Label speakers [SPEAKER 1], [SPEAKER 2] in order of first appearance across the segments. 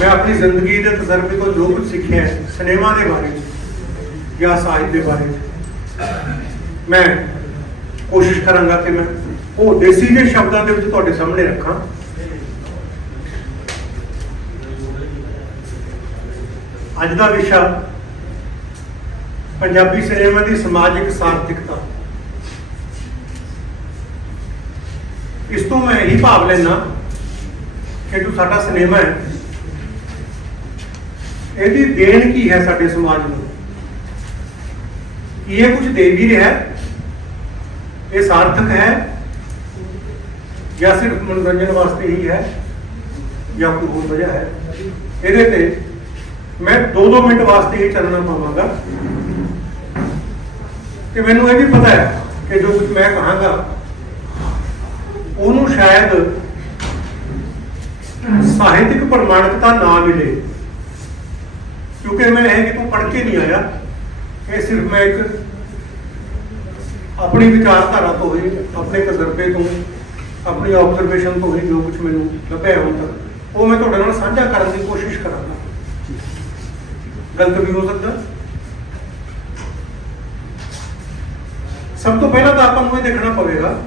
[SPEAKER 1] ਮੈਂ ਆਪਣੀ ਜ਼ਿੰਦਗੀ ਦੇ ਤਜਰਬੇ ਤੋਂ ਜੋ ਕੁਝ ਸਿੱਖਿਆ ਹੈ, ਸਿਨੇਮਾ ਦੇ ਬਾਰੇ ਜਾਂ ਸਾਹਿਤ ਦੇ ਬਾਰੇ, ਮੈਂ ਕੋਸ਼ਿਸ਼ ਕਰਾਂਗਾ ਕਿ ਮੈਂ ਉਹ ਦੇਸੀ ਦੇ ਸ਼ਬਦਾਂ ਦੇ ਵਿੱਚ ਤੁਹਾਡੇ ਸਾਹਮਣੇ ਰੱਖਾਂ। ਅੱਜ ਦਾ ਵਿਸ਼ਾ, ਪੰਜਾਬੀ ਸਿਨੇਮਾ ਦੀ ਸਮਾਜਿਕ ਸਾਰਥਿਕਤਾ। ਇਸ ਤੋਂ ਮੈਂ ਇਹੀ ਭਾਵ ਲੈਣਾ ਕਿ ਜੋ ਸਾਡਾ ਸਿਨੇਮਾ ਹੈ ਇਹਦੀ ਦੇਣ ਕੀ ਹੈ ਸਾਡੇ ਸਮਾਜ ਨੂੰ? ਕੀ ਇਹ ਕੁਝ ਦੇ ਵੀ ਰਿਹਾ ਇਹ ਸਾਰਥਕ ਹੈ ਜਾਂ ਸਿਰਫ ਮਨੋਰੰਜਨ ਵਾਸਤੇ ਹੀ ਹੈ ਜਾਂ ਕੋਈ ਹੋਰ ਵਜ੍ਹਾ ਹੈ? ਇਹਦੇ ਤੇ ਮੈਂ 2-2 ਮਿੰਟ ਵਾਸਤੇ ਹੀ ਚੱਲਣਾ ਪਾਵਾਂਗਾ। ਕਿ ਮੈਨੂੰ ਇਹ ਵੀ ਪਤਾ ਹੈ ਕਿ ਜੋ ਕੁਝ ਮੈਂ ਕਹਾਂਗਾ, ਉਹਨੂੰ ਸ਼ਾਇਦ ਸਾਹਿਤਿਕ ਪ੍ਰਮਾਣਿਕਤਾ ਨਾ ਮਿਲੇ। ਕਿਉਂਕਿ ਮੈਂ ਇਹ ਕਿਤੋਂ ਪੜ੍ਹ ਕੇ ਨਹੀਂ ਆਇਆ। ਇਹ ਸਿਰਫ ਮੈਂ ਇੱਕ ਆਪਣੀ ਵਿਚਾਰਧਾਰਾ ਤੋਂ ਹੀ, ਆਪਣੇ ਤਜਰਬੇ ਤੋਂ, ਆਪਣੀ ਆਬਜ਼ਰਵੇਸ਼ਨ ਤੋਂ ਹੀ ਜੋ ਕੁਝ ਮੈਨੂੰ ਲੱਭਿਆ ਹੁਣ ਤੱਕ, ਉਹ ਮੈਂ ਤੁਹਾਡੇ ਨਾਲ ਸਾਂਝਾ ਕਰਨ ਦੀ ਕੋਸ਼ਿਸ਼ ਕਰਾਂਗਾ। ਗਲਤ ਵੀ ਹੋ ਸਕਦਾ। ਸਭ ਤੋਂ ਪਹਿਲਾਂ ਤਾਂ ਆਪਾਂ ਨੂੰ ਇਹ ਦੇਖਣਾ ਪਵੇਗਾ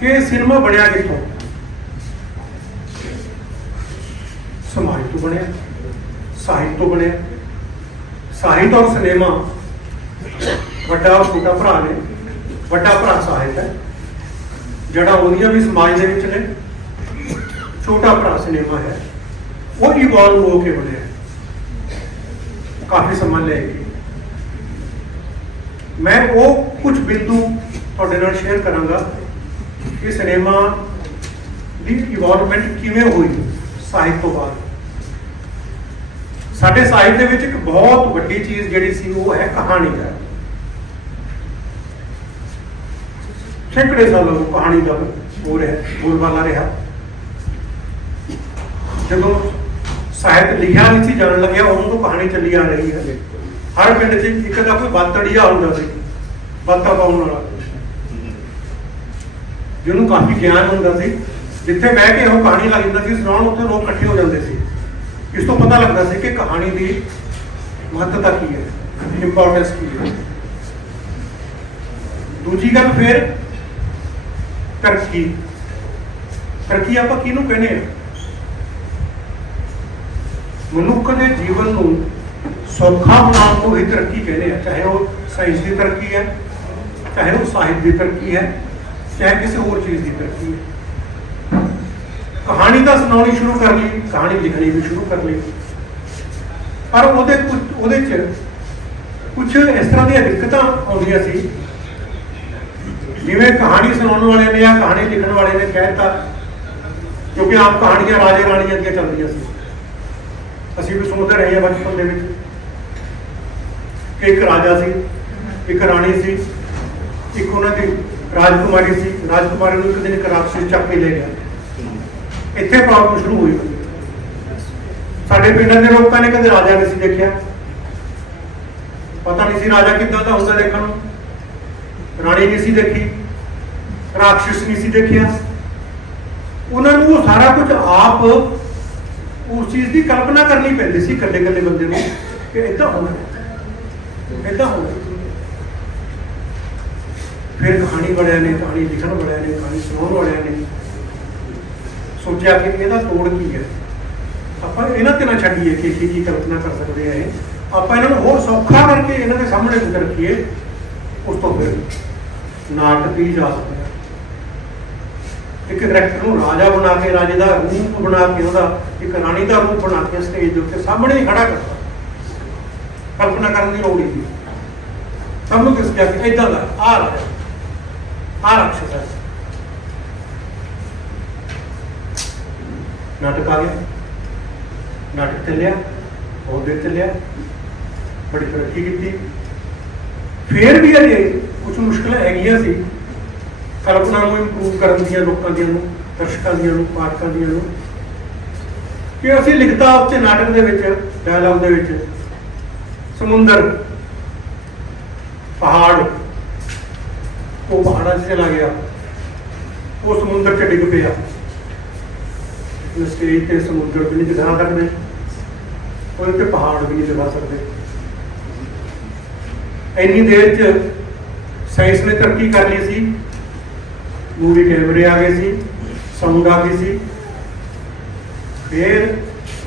[SPEAKER 1] ਕਿ ਸਿਨੇਮਾ ਬਣਿਆ ਕਿੱਥੋਂ? ਸਮਾਜ ਤੋਂ ਬਣਿਆ, ਸਾਹਿਤ ਤੋਂ ਬਣਿਆ। ਸਾਹਿਤ ਔਰ ਸਿਨੇਮਾ ਵੱਡਾ ਔਰ ਛੋਟਾ ਭਰਾ ਨੇ, ਵੱਡਾ ਭਰਾ ਸਾਹਿਤ ਹੈ, ਜਿਹੜਾ ਉਹਦੀਆਂ ਵੀ ਸਮਾਜ ਦੇ ਵਿੱਚ ਨੇ, ਛੋਟਾ ਭਰਾ ਸਿਨੇਮਾ ਹੈ, ਉਹ ਇਵੋਲਵ ਹੋ ਕੇ ਬਣਿਆ। ਕਾਫੀ ਸਮਾਂ ਲੈ ਕੇ। ਮੈਂ ਉਹ ਕੁਝ ਬਿੰਦੂ ਤੁਹਾਡੇ ਨਾਲ ਸ਼ੇਅਰ ਕਰਾਂਗਾ ਕਿ ਸਿਨੇਮਾ ਦੀ ਇਵੋਲਵਮੈਂਟ ਕਿਵੇਂ ਹੋਈ, ਸਾਹਿਤ ਤੋਂ ਬਾਅਦ। ਸਾਡੇ ਸਾਹਿਤ ਦੇ ਵਿੱਚ ਇੱਕ ਬਹੁਤ ਵੱਡੀ ਚੀਜ਼ ਜਿਹੜੀ ਸੀ, ਉਹ ਹੈ ਕਹਾਣੀ ਦਾ। ਸੈਂਕੜੇ ਸਾਲਾਂ ਤੋਂ ਕਹਾਣੀ ਦਾ ਹੋ ਰਿਹਾ, ਬੋਲਬਾਲਾ ਰਿਹਾ। ਜਦੋਂ ਸਾਹਿਤ ਲਿਖਿਆ ਨਹੀਂ ਸੀ, ਜਾਣ ਲੱਗਿਆ, ਉਦੋਂ ਤੋਂ ਕਹਾਣੀ ਚੱਲੀ ਆ ਰਹੀ ਹੈ। ਹਰ ਪਿੰਡ 'ਚ ਇੱਕ ਦਾ ਕੋਈ ਬਾਤੜੀਆ ਹੁੰਦਾ ਸੀ ਬਾਤਾਂ ਪਾਉਣ ਵਾਲਾ। ਜਿਹਨੂੰ ਕਾਫੀ ਗਿਆਨ ਹੁੰਦਾ ਸੀ, ਜਿੱਥੇ ਬਹਿ ਕੇ ਉਹ ਕਹਾਣੀ ਲੱਗ ਜਾਂਦਾ ਸੀ, ਸੁਣਾਉਣ, ਉੱਥੇ ਲੋਕ ਇਕੱਠੇ ਹੋ ਜਾਂਦੇ ਸੀ। ਇਸ ਤੋਂ ਪਤਾ ਲੱਗਦਾ ਸੀ ਕਿ ਕਹਾਣੀ ਦੀ ਮਹੱਤਤਾ ਕੀ ਹੈ ਇੰਪੋਰਟੈਂਸ ਕੀ ਹੈ। ਦੂਜੀ ਗੱਲ ਫਿਰ ਤਰੱਕੀ। ਤਰੱਕੀ ਆਪਾਂ ਕਿਹਨੂੰ ਕਹਿੰਦੇ ਆ ਮਨੁੱਖ ਦੇ ਜੀਵਨ ਨੂੰ ਸੌਖਾ ਬਣਾਉਣ ਨੂੰ ਹੀ ਤਰੱਕੀ ਕਹਿੰਦੇ ਆ। ਚਾਹੇ ਉਹ ਸਾਇੰਸ ਦੀ ਤਰੱਕੀ ਹੈ, ਚਾਹੇ ਉਹ ਸਾਹਿਤ ਦੀ ਤਰੱਕੀ ਹੈ, ਚਾਹੇ ਕਿਸੇ ਹੋਰ ਚੀਜ਼ ਦੀ ਤਰੱਕੀ ਹੈ। ਕਹਾਣੀ ਤਾਂ ਸੁਣਾਉਣੀ ਸ਼ੁਰੂ ਕਰ ਲਈ, ਕਹਾਣੀ ਲਿਖਣੀ ਵੀ ਸ਼ੁਰੂ ਕਰ ਲਈ। ਪਰ ਉਹਦੇ ਕੁਝ ਉਹਦੇ ਚ ਕੁਝ ਇਸ ਤਰ੍ਹਾਂ ਦੀਆਂ ਦਿੱਕਤਾਂ ਆਉਂਦੀਆਂ ਸੀ। ਜਿਵੇਂ ਕਹਾਣੀ ਸੁਣਾਉਣ ਵਾਲੇ ਨੇ ਜਾਂ ਕਹਾਣੀ ਲਿਖਣ ਵਾਲੇ ਨੇ ਕਹਿਤਾ ਕਿਉਂਕਿ ਆਪ ਕਹਾਣੀਆਂ ਰਾਜੇ ਰਾਣੀਆਂ ਦੀਆਂ ਚੱਲਦੀਆਂ ਸੀ। ਅਸੀਂ ਵੀ ਸੁਣਦੇ ਰਹੇ ਹਾਂ ਬਚਪਨ ਦੇ ਵਿੱਚ। ਕਿ ਇੱਕ ਰਾਜਾ ਸੀ, ਇੱਕ ਰਾਣੀ ਸੀ, ਇੱਕ ਉਹਨਾਂ ਦੀ ਰਾਜਕੁਮਾਰੀ ਸੀ। ਰਾਜਕੁਮਾਰੀ ਨੂੰ ਇੱਕ ਦਿਨ ਇੱਕ ਚੱਕ ਕੇ ਲੈ ਗਿਆ। ਇੱਥੇ ਪ੍ਰੋਬਲਮ ਸ਼ੁਰੂ ਹੋਈ ਸਾਡੇ ਪਿੰਡਾਂ ਦੇ ਲੋਕਾਂ ਨੇ ਕਦੇ ਰਾਜਾ ਨਹੀਂ ਸੀ ਦੇਖਿਆ। ਪਤਾ ਨਹੀਂ ਸੀ ਰਾਜਾ ਕਿੱਦਾਂ ਦਾ ਹੁੰਦਾ ਦੇਖਣ ਨੂੰ। ਰਾਣੀ ਨਹੀਂ ਸੀ ਦੇਖੀ ਰਾਖਸ਼ ਨਹੀਂ ਸੀ ਦੇਖਿਆ। ਉਹਨਾਂ ਨੂੰ ਸਾਰਾ ਕੁਝ ਆਪ ਉਸ ਚੀਜ਼ ਦੀ ਕਲਪਨਾ ਕਰਨੀ ਪੈਂਦੀ ਸੀ ਇਕੱਲੇ ਇਕੱਲੇ ਬੰਦੇ ਨੂੰ ਕਿ ਇਦਾਂ ਹੋਣਾ। ਇਦਾਂ ਹੋਣਾ। ਫਿਰ ਕਹਾਣੀ ਵਾਲਿਆਂ ਨੇ, ਕਹਾਣੀ ਲਿਖਣ ਵਾਲਿਆਂ ਨੇ, ਕਹਾਣੀ ਸੁਣਾਉਣ ਵਾਲਿਆਂ ਨੇ ਸੋਚਿਆ ਕਿ ਇਹਦਾ ਤੋੜ ਕੀ ਹੈ? ਆਪਾਂ ਇਹਨਾਂ ਤੇ ਨਾ ਛੱਡੀਏ ਕਿ ਕੀ ਕੀ ਕਲਪਨਾ ਕਰ ਸਕਦੇ ਆ ਇਹ। ਆਪਾਂ ਇਹਨਾਂ ਨੂੰ ਹੋਰ ਸੌਖਾ ਕਰਕੇ ਇਹਨਾਂ ਦੇ ਸਾਹਮਣੇ ਕੁਝ ਰੱਖੀਏ, ਉਸ ਤੋਂ ਫਿਰ ਨਾਟਕ ਹੀ ਜਾ ਸਕਦਾ ਇੱਕ ਕਰੈਕਟਰ ਨੂੰ ਰਾਜਾ ਬਣਾ ਕੇ, ਰਾਜੇ ਦਾ ਰੂਪ ਬਣਾ ਕੇ, ਉਹਦਾ ਇੱਕ ਰਾਣੀ ਦਾ ਰੂਪ ਬਣਾ ਕੇ ਸਟੇਜ ਦੇ ਉੱਤੇ ਸਾਹਮਣੇ ਹੀ ਖੜਾ ਕਰਦਾ ਕਲਪਨਾ ਕਰਨ ਦੀ ਲੋੜ ਹੀ ਨਹੀਂ। ਸਭ ਨੂੰ ਕਿਸ ਕਿ ਇਦਾਂ ਦਾ ਆ ਰਾਜਾ, ਆ ਰਾਖਸ਼ ਹੈ। ਨਾਟਕ ਆ ਗਿਆ। ਨਾਟਕ ਚੱਲਿਆ ਬਹੁਤ ਚੱਲਿਆ। ਬੜੀ ਤਰੱਕੀ ਕੀਤੀ। ਫੇਰ ਵੀ ਅਜੇ ਕੁਝ ਮੁਸ਼ਕਲਾਂ ਹੈਗੀਆਂ ਸੀ। ਕਲਪਨਾ ਨੂੰ ਇੰਪਰੂਵ ਕਰਨ ਦੀਆਂ ਲੋਕਾਂ ਦੀਆਂ ਨੂੰ, ਦਰਸ਼ਕਾਂ ਦੀਆਂ ਨੂੰ, ਪਾਠਕਾਂ ਦੀਆਂ ਨੂੰ। ਕਿ ਅਸੀਂ ਲਿਖਤਾ ਉੱਤੇ ਨਾਟਕ ਦੇ ਵਿੱਚ ਡਾਇਲੌਗ ਦੇ ਵਿੱਚ, ਸਮੁੰਦਰ, ਪਹਾੜ, ਉਹ ਪਹਾੜਾਂ 'ਚ ਚਲਾ ਗਿਆ। ਉਹ ਸਮੁੰਦਰ 'ਚ ਡਿੱਗ ਪਿਆ। ਸਟੇਜ ਤੇ ਸਮੁੰਦਰ ਵੀ ਨਹੀਂ ਦਿਖਾ ਸਕਦੇ। ਉਹਦੇ ਤੇ ਪਹਾੜ ਵੀ ਨਹੀਂ ਦਿਖਾ ਸਕਦੇ। ਇੰਨੀ ਦੇਰ ਚ ਸਾਇੰਸ ਨੇ ਤਰੱਕੀ ਕਰ ਲਈ ਸੀ। ਮੂਵੀ ਕੈਮਰੇ ਆ ਗਏ ਸੀ। ਸਾਊਂਡ ਆ ਗਈ ਸੀ। ਫਿਰ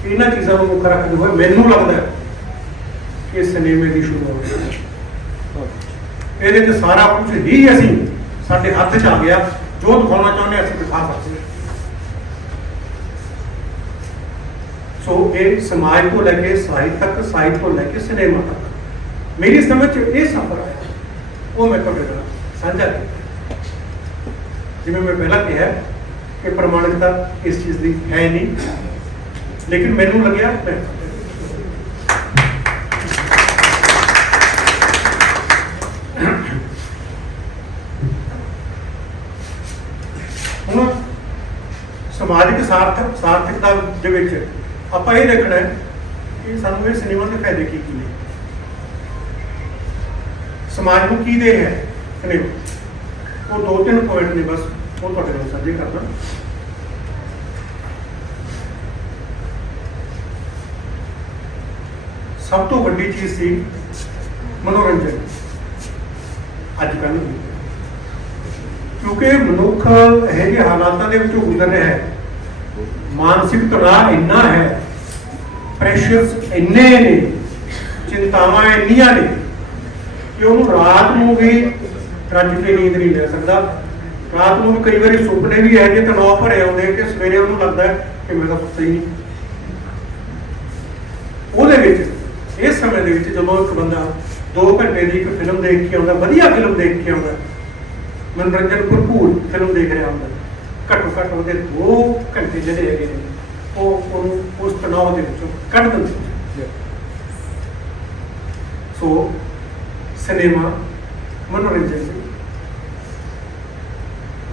[SPEAKER 1] ਇਹਨਾਂ ਚੀਜ਼ਾਂ ਨੂੰ ਮੁੱਖ ਰੱਖਦੇ ਹੋਏ ਮੈਨੂੰ ਲੱਗਦਾ ਕਿ ਸਿਨੇਮੇ ਦੀ ਸ਼ੁਰੂਆਤ ਹੋਈ। ਇਹਦੇ ਤੇ ਸਾਰਾ ਕੁਝ ਹੀ ਅਸੀਂ ਸਾਡੇ ਹੱਥ 'ਚ ਆ ਗਿਆ। ਜੋ ਦਿਖਾਉਣਾ ਚਾਹੁੰਦੇ ਅਸੀਂ ਦਿਖਾ ਸਕਦੇ ਸੋ ਇਹ ਸਮਾਜ ਤੋਂ ਲੈ ਕੇ ਸਾਹਿਤ ਤੱਕ, ਸਾਹਿਤ ਤੋਂ ਲੈ ਕੇ ਸਿਨੇਮਾ ਤੱਕ। ਮੇਰੀ ਸਮਝ 'ਚ ਇਹ ਸਫ਼ਰ ਹੈ ਉਹ ਮੈਂ ਤੁਹਾਡੇ ਨਾਲ ਸਾਂਝਾ ਕੀਤਾ। ਜਿਵੇਂ ਮੈਂ ਪਹਿਲਾਂ ਕਿਹਾ ਕਿ ਪ੍ਰਮਾਣਿਕਤਾ ਇਸ ਚੀਜ਼ ਦੀ ਹੈ ਨਹੀਂ, ਲੇਕਿਨ ਮੈਨੂੰ ਲੱਗਿਆ ਮੈਂ ਹੁਣ ਸਮਾਜਿਕ ਸਾਰਥਕ ਸਾਰਥਕਤਾ ਦੇ ਵਿੱਚ ਆਪਾਂ ਇਹ ਦੇਖਣਾ ਹੈ ਕਿ ਸਾਨੂੰ ਇਹ ਸਿਨੇਮਾ ਦੇ ਫਾਇਦੇ ਕੀ ਕੀ ਨੇ। ਸਮਾਜ ਨੂੰ ਕੀ ਦੇ ਹੈ ਸਿਨੇਮਾ ਉਹ ਦੋ ਤਿੰਨ ਪੁਆਇੰਟ ਨੇ ਬਸ, ਉਹ ਤੁਹਾਡੇ ਨਾਲ ਸਾਂਝੇ ਕਰਨਾ ਸਭ ਤੋਂ ਵੱਡੀ ਚੀਜ਼ ਸੀ ਮਨੋਰੰਜਨ, ਅੱਜ ਕੱਲ੍ਹ ਕਿਉਂਕਿ ਮਨੁੱਖ ਇਹ ਜਿਹੇ ਹਾਲਾਤਾਂ ਦੇ ਵਿੱਚੋਂ ਗੁਜ਼ਰ ਰਿਹਾ ਹੈ। ਮਾਨਸਿਕ ਤਣਾਅ ਇੰਨਾ ਹੈ ਪ੍ਰੈਸ਼ਰਸ ਇੰਨੇ ਨੇ, ਚਿੰਤਾਵਾਂ ਇੰਨੀਆਂ ਨੇ ਕਿ ਉਹਨੂੰ ਰਾਤ ਨੂੰ ਵੀ ਰੱਜ ਕੇ ਨੀਂਦ ਨਹੀਂ ਲੈ ਸਕਦਾ। ਰਾਤ ਨੂੰ ਵੀ ਕਈ ਵਾਰੀ ਸੁਪਨੇ ਵੀ ਇਹੋ ਜਿਹੇ ਤਣਾਅ ਭਰੇ ਆਉਂਦੇ ਕਿ ਸਵੇਰੇ ਉਹਨੂੰ ਲੱਗਦਾ ਕਿ ਮੈਂ ਤਾਂ ਪਤਾ ਹੀ ਨਹੀਂ। ਉਹਦੇ ਵਿੱਚ, ਇਸ ਸਮੇਂ ਦੇ ਵਿੱਚ ਜਦੋਂ ਇੱਕ ਬੰਦਾ 2 ਘੰਟੇ ਦੀ ਇੱਕ ਫਿਲਮ ਦੇਖ ਕੇ ਆਉਂਦਾ, ਵਧੀਆ ਫਿਲਮ ਦੇਖ ਕੇ ਆਉਂਦਾ, ਮਨੋਰੰਜਨ ਭਰਪੂਰ ਫਿਲਮ ਦੇਖ ਰਿਹਾ ਹੁੰਦਾ, ਘੱਟੋ ਘੱਟ ਉਹਦੇ 2 ਘੰਟੇ ਜਿਹੜੇ ਹੈਗੇ ਨੇ ਉਹ ਉਹਨੂੰ ਉਸ ਤਣਾਅ ਦੇ ਵਿੱਚੋਂ ਕੱਢ ਦਿੰਦੇ। ਸੋ ਸਿਨੇਮਾ ਮਨੋਰੰਜਨ।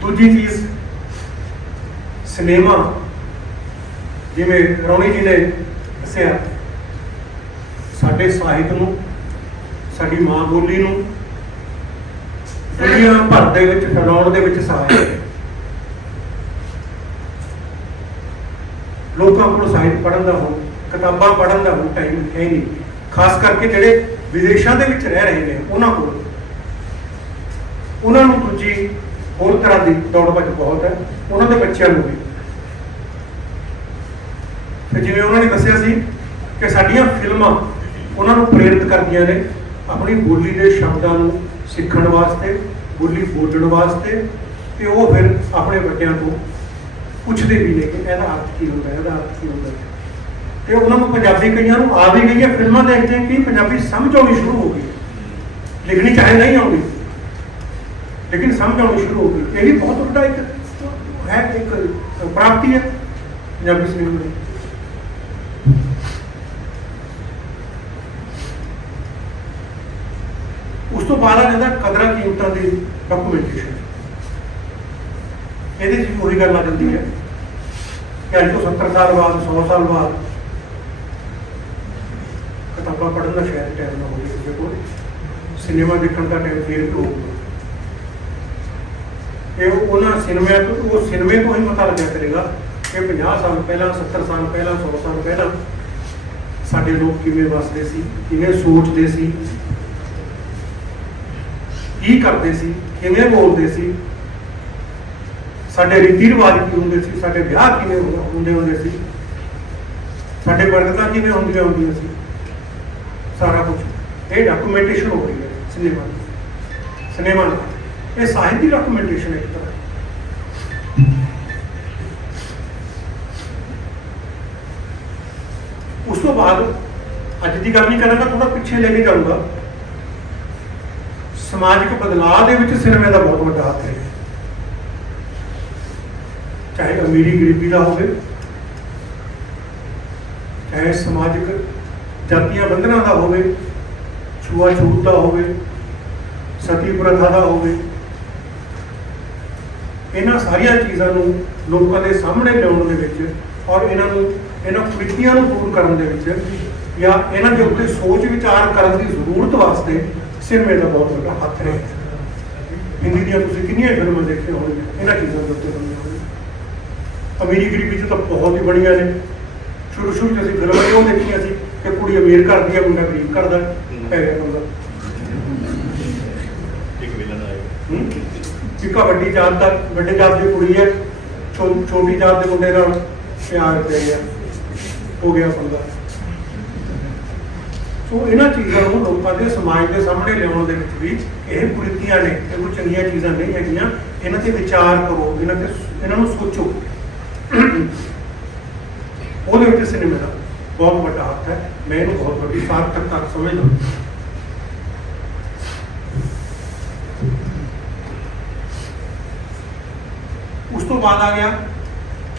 [SPEAKER 1] ਦੂਜੀ ਚੀਜ਼ ਸਿਨੇਮਾ ਜਿਵੇਂ ਰੌਣੀ ਜੀ ਨੇ ਦੱਸਿਆ ਸਾਡੇ ਸਾਹਿਤ ਨੂੰ ਸਾਡੀ ਮਾਂ ਬੋਲੀ ਨੂੰ ਦੁਨੀਆ ਭਰ ਦੇ ਵਿੱਚ ਫੈਲਾਉਣ ਦੇ ਵਿੱਚ ਸਹਾਇਕ ਲੋਕਾਂ ਕੋਲ ਸਾਹਿਤ ਪੜ੍ਹਨ ਦਾ ਹੋ, ਕਿਤਾਬਾਂ ਪੜ੍ਹਨ ਦਾ ਹੋ ਟਾਈਮ ਹੈ ਨਹੀਂ। ਖਾਸ ਕਰਕੇ ਜਿਹੜੇ ਵਿਦੇਸ਼ਾਂ ਦੇ ਵਿੱਚ ਰਹਿ ਰਹੇ ਨੇ, ਉਹਨਾਂ ਕੋਲ। ਉਹਨਾਂ ਨੂੰ ਦੂਜੀ ਹੋਰ ਤਰ੍ਹਾਂ ਦੀ ਦੌੜ ਭੱਜ ਬਹੁਤ ਹੈ, ਉਹਨਾਂ ਦੇ ਬੱਚਿਆਂ ਨੂੰ ਵੀ। ਤੇ ਜਿਵੇਂ ਉਹਨਾਂ ਨੇ ਦੱਸਿਆ ਸੀ ਕਿ ਸਾਡੀਆਂ ਫਿਲਮਾਂ ਉਹਨਾਂ ਨੂੰ ਪ੍ਰੇਰਿਤ ਕਰਦੀਆਂ ਨੇ ਆਪਣੀ ਬੋਲੀ ਦੇ ਸ਼ਬਦਾਂ ਨੂੰ ਸਿੱਖਣ ਵਾਸਤੇ, ਬੋਲੀ ਬੋਲਣ ਵਾਸਤੇ, ਤੇ ਉਹ ਫਿਰ ਆਪਣੇ ਵੱਡਿਆਂ ਤੋਂ ਪੁੱਛਦੇ ਵੀ ਨੇ ਕਿ ਇਹਦਾ ਅਰਥ ਕੀ ਹੁੰਦਾ, ਇਹਦਾ ਅਰਥ ਕੀ ਹੁੰਦਾ। ਹੈ ਤੇ ਉਹਨਾਂ ਨੂੰ ਪੰਜਾਬੀ ਕਈਆਂ ਨੂੰ ਆ ਵੀ ਗਈ ਹੈ, ਫਿਲਮਾਂ ਦੇਖਦੇ ਕਿ ਪੰਜਾਬੀ ਸਮਝ ਆਉਣੀ ਸ਼ੁਰੂ ਹੋ ਗਈ। ਲਿਖਣੀ ਚਾਹੇ ਨਹੀਂ ਆਉਂਦੀ, ਲੇਕਿਨ ਸਮਝ ਆਉਣੀ ਸ਼ੁਰੂ ਹੋ ਗਈ। ਇਹ ਵੀ ਬਹੁਤ ਵੱਡਾ ਇੱਕ ਹੈ, ਇੱਕ ਪ੍ਰਾਪਤੀ ਹੈ ਪੰਜਾਬੀ ਸਿਨੇਮਾ ਦੀ। ਉਸ ਤੋਂ ਬਾਅਦ ਆ ਜਾਂਦਾ ਕਦਰਾਂ ਕੀਮਤਾਂ ਦੀ ਡਾਕੂਮੈਂਟੇਸ਼ਨ ਇਹਦੇ 'ਚ ਵੀ ਉਹੀ ਗੱਲ ਆ ਜਾਂਦੀ ਹੈ। ਕਿ 70 ਸਾਲ ਬਾਅਦ 100 ਸਾਲ ਬਾਅਦ ਕਿਤਾਬਾਂ ਪੜ੍ਹਨ ਦਾ ਸ਼ਾਇਦ ਟਾਈਮ ਨਾ ਹੋਵੇ ਕਿਸੇ ਕੋਲ। ਸਿਨੇਮਾ ਦੇਖਣ ਦਾ ਟਾਈਮ ਫੇਰ ਵੀ ਇਹ ਉਹਨਾਂ ਸਿਨੇਮਾ ਤੋਂ, ਉਹ ਸਿਨੇਮੇ ਤੋਂ ਹੀ ਪਤਾ ਲੱਗਿਆ ਕਰੇਗਾ ਕਿ 50 ਸਾਲ ਪਹਿਲਾਂ 70 ਸਾਲ ਪਹਿਲਾਂ 100 ਸਾਲ ਪਹਿਲਾਂ ਸਾਡੇ ਲੋਕ ਕਿਵੇਂ ਵਸਦੇ ਸੀ, ਕਿਵੇਂ ਸੋਚਦੇ ਸੀ, ਕੀ ਕਰਦੇ ਸੀ, ਕਿਵੇਂ ਬੋਲਦੇ ਸੀ ਸਾਡੇ ਰੀਤੀ ਰਿਵਾਜ ਕੀ ਹੁੰਦੇ ਸੀ? ਸਾਡੇ ਵਿਆਹ ਕਿਵੇਂ ਹੁੰਦੇ ਹੁੰਦੇ ਸੀ? ਸਾਡੇ ਵਰਗਤਾ ਕਿਵੇਂ ਹੁੰਦੀਆਂ ਹੁੰਦੀਆਂ ਸੀ? ਸਾਰਾ ਕੁਝ ਇਹ ਡਾਕੂਮੈਂਟੇਸ਼ਨ ਹੋ ਰਹੀ ਹੈ ਸਿਨੇਮਾ ਦੀ। ਸਿਨੇਮਾ ਨਾਲ ਇਹ ਸਾਹਿਤ ਦੀ ਡਾਕੂਮੈਂਟੇਸ਼ਨ ਇੱਕ ਤਰ੍ਹਾਂ। ਉਸ ਤੋਂ ਬਾਅਦ ਅੱਜ ਦੀ ਗੱਲ ਨਹੀਂ ਕਰਾਂਗਾ ਥੋੜਾ ਪਿੱਛੇ ਲੈ ਕੇ ਜਾਊਂਗਾ। ਸਮਾਜਿਕ ਬਦਲਾਅ ਦੇ ਵਿੱਚ ਸਿਨੇਮੇ ਦਾ ਬਹੁਤ ਵੱਡਾ ਹੱਥ ਹੈ। ਚਾਹੇ ਅਮੀਰੀ ਗਰੀਬੀ ਦਾ ਹੋਵੇ, ਚਾਹੇ ਸਮਾਜਿਕ ਜਾਤੀਆਂ ਬੰਧਨਾਂ ਦਾ ਹੋਵੇ ਛੂਆ-ਛੂਤ ਦਾ ਹੋਵੇ, ਸਤੀ ਪ੍ਰਥਾ ਦਾ ਹੋਵੇ, ਇਹਨਾਂ ਸਾਰੀਆਂ ਚੀਜ਼ਾਂ ਨੂੰ ਲੋਕਾਂ ਦੇ ਸਾਹਮਣੇ ਲਿਆਉਣ ਦੇ ਵਿੱਚ ਔਰ ਇਹਨਾਂ ਨੂੰ, ਇਹਨਾਂ ਕੁਰੀਤੀਆਂ ਨੂੰ ਦੂਰ ਕਰਨ ਦੇ ਵਿੱਚ ਜਾਂ ਇਹਨਾਂ ਦੇ ਉੱਤੇ ਸੋਚ ਵਿਚਾਰ ਕਰਨ ਦੀ ਜ਼ਰੂਰਤ ਵਾਸਤੇ ਸਿਨੇਮੇ ਦਾ ਬਹੁਤ ਵੱਡਾ ਹੱਥ ਹੈ ਹਿੰਦੀ ਦੀਆਂ ਤੁਸੀਂ ਕਿੰਨੀਆਂ ਫਿਲਮਾਂ ਦੇਖੀਆਂ ਹੋਣਗੀਆਂ, ਇਹਨਾਂ ਚੀਜ਼ਾਂ ਦੇ ਉੱਤੇ। ਬਣੀਆਂ ਹੋਣਗੀਆਂ ਅਮੀਰੀ ਗਰੀਬੀ 'ਚ ਤਾਂ ਬਹੁਤ ਹੀ ਬਣੀਆਂ ਨੇ। ਸ਼ੁਰੂ ਸ਼ੁਰੂ 'ਚ ਅਸੀਂ ਫਿਲਮਾਂ ਉਹ ਦੇਖੀਆਂ ਸੀ ਕਿ ਕੁੜੀ ਅਮੀਰ ਘਰ ਦੀ ਹੈ ਮੁੰਡਾ ਗਰੀਬ ਘਰ ਦਾ। ਹੈ। ਪੈ ਗਿਆ ਬੰਦਾ
[SPEAKER 2] ਇੱਕ ਵਿਲਨ?
[SPEAKER 1] ਇੱਕ ਵੱਡੀ ਜਾਤ ਦਾ ਵੱਡੇ ਜਾਤ ਦੀ ਕੁੜੀ ਹੈ। ਛੋਟੀ ਜਾਤ ਦੇ ਮੁੰਡੇ ਨਾਲ ਪਿਆਰ ਪੈ ਗਿਆ ਹੋ ਗਿਆ ਬੰਦਾ। ਸੋ ਇਹਨਾਂ ਚੀਜ਼ਾਂ ਨੂੰ ਲੋਕਾਂ ਦੇ ਸਮਾਜ ਦੇ ਸਾਹਮਣੇ ਲਿਆਉਣ ਦੇ ਵਿੱਚ ਵੀ ਇਹ ਕੁਰੀਤੀਆਂ ਨੇ ਇਹ ਕੋਈ ਚੰਗੀਆਂ ਚੀਜ਼ਾਂ ਨਹੀਂ ਹੈਗੀਆਂ। ਇਹਨਾਂ ਤੇ ਵਿਚਾਰ ਕਰੋ ਇਹਨਾਂ ਤੇ ਇਹਨਾਂ ਨੂੰ ਸੋਚੋ। ਉਹਦੇ ਵਿੱਚ ਸਿਨੇਮਾ ਦਾ ਬਹੁਤ ਵੱਡਾ ਹੱਥ ਹੈ ਮੈਂ ਇਹਨੂੰ ਬਹੁਤ ਵੱਡੀ ਸਾਰਥਕ ਤੱਕ ਸਮਝਦਾ ਉਸ ਤੋਂ ਬਾਅਦ ਆ ਗਿਆ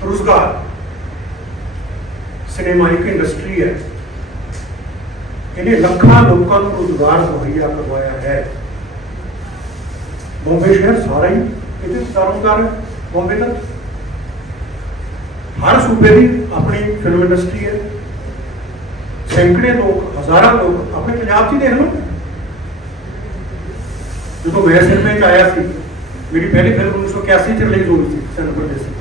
[SPEAKER 1] ਰੁਜ਼ਗਾਰ ਸਿਨੇਮਾ ਇੱਕ ਇੰਡਸਟਰੀ ਹੈ ਇਹਨੇ ਲੱਖਾਂ ਲੋਕਾਂ ਨੂੰ ਰੁਜ਼ਗਾਰ ਮੁਹੱਈਆ ਕਰਵਾਇਆ ਹੈ ਬੰਬੇ ਸ਼ਹਿਰ ਸਾਰਾ ਹੀ ਇਹਦੇ ਸਰੋਕਾਰ ਹੈ ਬੰਬੇ ਦਾ ਹਰ ਸੂਬੇ ਦੀ ਆਪਣੀ ਫਿਲਮ ਇੰਡਸਟਰੀ ਹੈ। ਸੈਂਕੜੇ ਲੋਕ, ਹਜ਼ਾਰਾਂ ਲੋਕ ਆਪਣੇ ਪੰਜਾਬ 'ਚ ਹੀ ਦੇਖ ਲਓ। ਜਦੋਂ ਮੈਂ ਸਿਨੇਮੇ 'ਚ ਆਇਆ ਸੀ, ਮੇਰੀ ਪਹਿਲੀ ਫਿਲਮ 1981 ਚ ਰਿਲੀਜ਼ ਹੋਈ ਸੀ ਚੈਨਲ ਦੇ ਸੀ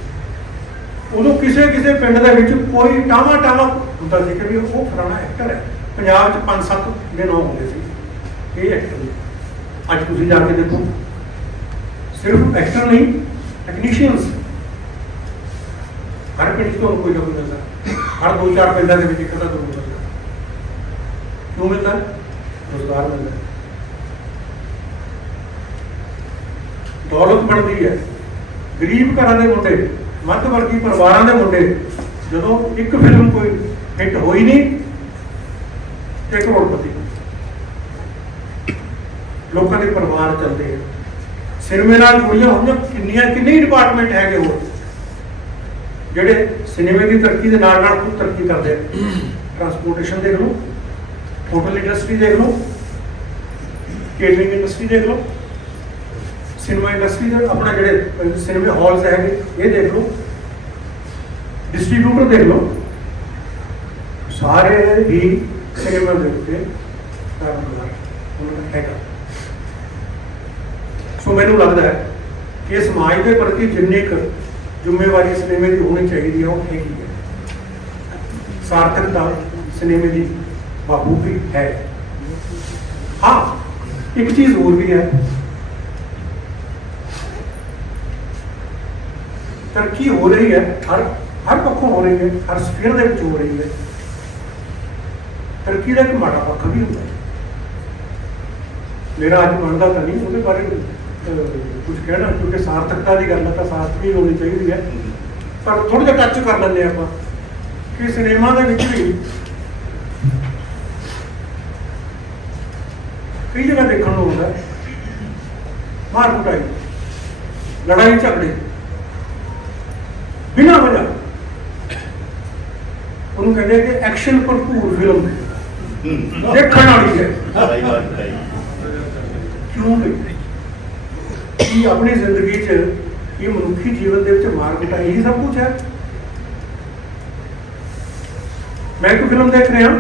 [SPEAKER 1] ਉਦੋਂ ਕਿਸੇ ਕਿਸੇ ਪਿੰਡ ਦੇ ਵਿੱਚ ਕੋਈ ਟਾਵਾ ਟਾਵਾ ਹੁੰਦਾ ਸੀ ਕਿ ਵੀ ਉਹ ਫਲਾਣਾ ਐਕਟਰ ਹੈ। ਪੰਜਾਬ 'ਚ ਪੰਜ ਸੱਤ ਦੇ ਨਾਮ ਹੁੰਦੇ ਸੀ। ਇਹ ਐਕਟਰ ਅੱਜ ਤੁਸੀਂ ਜਾ ਕੇ ਦੇਖੋ। ਸਿਰਫ ਐਕਟਰ ਨਹੀਂ ਟੈਕਨੀਸ਼ੀਅਨਸ ਹਰ ਪਿੰਡ 'ਚ ਤੁਹਾਨੂੰ ਕੋਈ ਨਾ ਕੋਈ ਮਿਲਦਾ। ਹਰ ਦੋ ਚਾਰ ਪਿੰਡਾਂ ਦੇ ਵਿੱਚ ਇੱਕ ਅੱਧਾ ਜ਼ਰੂਰ ਮਿਲਦਾ। ਕਿਉਂ ਮਿਲਦਾ? ਰੋਜ਼ਗਾਰ ਮਿਲਦਾ। ਦੌਲਤ ਬਣਦੀ ਹੈ। ਗਰੀਬ ਘਰਾਂ ਦੇ ਮੁੰਡੇ, ਮੱਧ ਵਰਗੀ ਪਰਿਵਾਰਾਂ ਦੇ ਮੁੰਡੇ, ਜਦੋਂ ਇੱਕ ਫਿਲਮ ਕੋਈ ਹਿੱਟ ਹੋਈ ਨਹੀਂ, ਤੇ ਕਰੋੜਪਤੀ। ਲੋਕਾਂ ਦੇ ਪਰਿਵਾਰ ਚੱਲਦੇ ਆ। ਸਿਨੇਮੇ ਨਾਲ ਜੁੜੀਆਂ ਹੁੰਦੀਆਂ ਕਿੰਨੀਆਂ, ਕਿੰਨੇ ਡਿਪਾਰਟਮੈਂਟ ਹੈਗੇ ਹੋਰ। ਜਿਹੜੇ ਸਿਨੇਮੇ ਦੀ ਤਰੱਕੀ ਦੇ ਨਾਲ ਨਾਲ ਖੁਦ ਤਰੱਕੀ ਕਰਦੇ ਆ। ਟਰਾਂਸਪੋਰਟੇਸ਼ਨ ਦੇਖ ਲਓ ਹੋਟਲ ਇੰਡਸਟਰੀ ਦੇਖ ਲਓ ਕੇਟਰਿੰਗ ਇੰਡਸਟਰੀ ਦੇਖ ਲਓ ਸਿਨੇਮਾ ਇੰਡਸਟਰੀ ਦੇ ਆਪਣਾ ਜਿਹੜੇ ਸਿਨੇਮਾ ਹਾਲਸ ਹੈਗੇ, ਇਹ ਦੇਖ ਲਓ। ਡਿਸਟ੍ਰੀਬਿਊਟਰ ਦੇਖ ਲਓ। ਸਾਰੇ ਹੀ ਸਿਨੇਮਾ ਦੇ ਉੱਤੇ ਕਾਰੋਬਾਰ ਉਹਨਾਂ ਹੈਗਾ। ਸੋ ਮੈਨੂੰ ਲੱਗਦਾ ਹੈ ਕਿ ਸਮਾਜ ਦੇ ਪ੍ਰਤੀ ਜਿੰਨੇ ਕੁ ਜ਼ਿੰਮੇਵਾਰੀ ਸਿਨੇਮੇ ਦੀ ਹੋਣੀ ਚਾਹੀਦੀ ਹੈ, ਉਹ ਹੈਗੀ ਹੈ। ਸਾਰਥਕਤਾ ਸਿਨੇਮੇ ਦੀ ਬਾਬੂ ਵੀ ਹੈ। ਹਾਂ, ਇੱਕ ਚੀਜ਼ ਹੋਰ ਵੀ ਹੈ। ਤਰੱਕੀ ਹੋ ਰਹੀ ਹੈ, ਹਰ ਹਰ ਪੱਖੋਂ ਹੋ ਰਹੀ ਹੈ, ਹਰ ਸਫੀਅਰ ਦੇ ਵਿੱਚ ਹੋ ਰਹੀ ਹੈ। ਤਰੱਕੀ ਦਾ ਇੱਕ ਮਾੜਾ ਪੱਖ ਵੀ ਹੁੰਦਾ ਹੈ। ਮੇਰਾ ਅੱਜ ਮੰਨਦਾ ਤਾਂ ਨਹੀਂ, ਉਹਦੇ ਬਾਰੇ ਕੁਝ ਕਹਿਣਾ ਕਿਉਂਕਿ ਸਾਰਥਕਤਾ ਦੀ ਗੱਲ ਹੈ ਤਾਂ ਸਾਰਥਕ ਹੀ ਹੋਣੀ ਚਾਹੀਦੀ ਹੈ। ਪਰ ਥੋੜਾ ਜਿਹਾ ਟੱਚ ਕਰ ਲੈਂਦੇ ਆਪਾਂ ਕਿ ਸਿਨੇਮਾ ਦੇ ਵਿੱਚ ਵੀ ਕਈ ਜਗ੍ਹਾ ਦੇਖਣ ਨੂੰ ਹੁੰਦਾ ਮਾਰ ਕੁਟਾਈ ਲੜਾਈ ਝਗੜੇ ਬਿਨਾਂ ਵਜ੍ਹਾ। ਉਹਨੂੰ ਕਹਿੰਦੇ ਕਿ ਐਕਸ਼ਨ ਭਰਪੂਰ ਫਿਲਮ
[SPEAKER 2] ਹੂੰ।
[SPEAKER 1] ਦੇਖਣ ਵਾਲੀ ਹੈ। ਕਿਉਂ ਨਹੀਂ? ਕੀ ਆਪਣੀ ਜ਼ਿੰਦਗੀ 'ਚ ਇਹ ਮਨੁੱਖੀ ਜੀਵਨ ਦੇ ਵਿੱਚ ਮਾਰ ਕੁਟਾਈ ਹੀ ਸਭ ਕੁਝ ਹੈ। ਮੈਂ ਇੱਕ ਫਿਲਮ ਦੇਖ ਰਿਹਾ।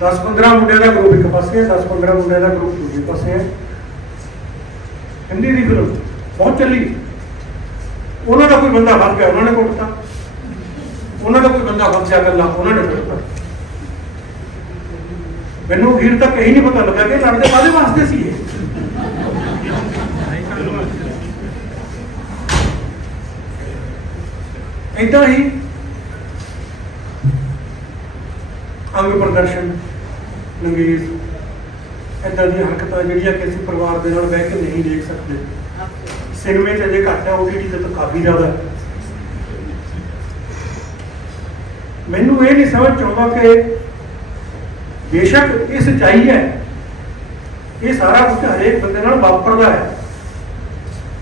[SPEAKER 1] 10-15 ਮੁੰਡਿਆਂ ਦਾ ਗਰੁੱਪ ਇੱਕ ਪਾਸੇ ਹੈ 10-15 ਮੁੰਡਿਆਂ ਦਾ ਗਰੁੱਪ ਦੂਜੇ ਪਾਸੇ ਹੈ। ਹਿੰਦੀ ਦੀ ਫਿਲਮ ਬਹੁਤ ਚੱਲੀ। ਉਹਨਾਂ ਦਾ ਕੋਈ ਬੰਦਾ ਫਸ ਗਿਆ, ਉਹਨਾਂ ਨੇ ਕੁੱਟਤਾ। ਉਹਨਾਂ ਦਾ ਕੋਈ ਬੰਦਾ ਫਸਿਆ ਗੱਲਾਂ ਉਹਨਾਂ ਨੇ ਕੁੱਟਤਾ। ਮੈਨੂੰ ਅਖੀਰ ਤੱਕ ਇਹ ਨਹੀਂ ਪਤਾ ਲੱਗਾ ਕਿ ਲੜਦੇ ਕਾਹਦੇ ਵਾਸਤੇ ਸੀ ਇਹ। ਏਦਾਂ ਹੀ ਅੰਗ ਪ੍ਰਦਰਸ਼ਨ, ਨੰਗੇਜ਼, ਏਦਾਂ ਦੀਆਂ ਹਰਕਤਾਂ ਜਿਹੜੀਆਂ ਕਿਸੇ ਪਰਿਵਾਰ ਦੇ ਨਾਲ ਬਹਿ ਕੇ ਨਹੀਂ ਦੇਖ ਸਕਦੇ। ਸਿਨੇਮੇ 'ਚ ਅਜੇ ਘੱਟ ਹੈ OTT ਤੇ ਤਾਂ ਕਾਫੀ ਜ਼ਿਆਦਾ ਮੈਨੂੰ ਇਹ ਨਹੀਂ ਸਮਝ 'ਚ ਆਉਂਦਾ ਕਿ ਬੇਸ਼ੱਕ ਇਹ ਸੱਚਾਈ ਹੈ। ਇਹ ਸਾਰਾ ਕੁਝ ਹਰੇਕ ਬੰਦੇ ਨਾਲ ਵਾਪਰਦਾ ਹੈ।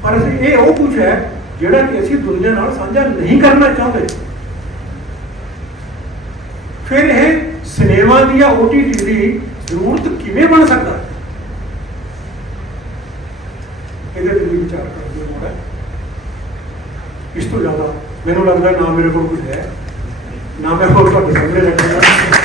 [SPEAKER 1] ਪਰ ਇਹ ਉਹ ਕੁਝ ਹੈ ਜਿਹੜਾ ਕਿ ਅਸੀਂ ਦੁਨੀਆ ਨਾਲ ਸਾਂਝਾ ਨਹੀਂ ਕਰਨਾ ਚਾਹੁੰਦੇ। ਫਿਰ ਇਹ ਸਿਨੇਮਾ ਦੀ ਜਾਂ OTT ਦੀ ਜ਼ਰੂਰਤ ਕਿਵੇਂ ਬਣ ਸਕਦਾ? ਇਹਦੇ ਤੇ ਵਿਚਾਰ ਕਰਨ ਦੀ ਲੋੜ ਹੈ ਇਸ ਤੋਂ ਜ਼ਿਆਦਾ ਮੈਨੂੰ ਲੱਗਦਾ ਨਾ ਮੇਰੇ ਕੋਲ ਕੁਝ ਹੈ, ਨਾ ਮੈਂ ਹੋਰ ਤੁਹਾਡੇ ਸਾਹਮਣੇ ਰੱਖਣਾ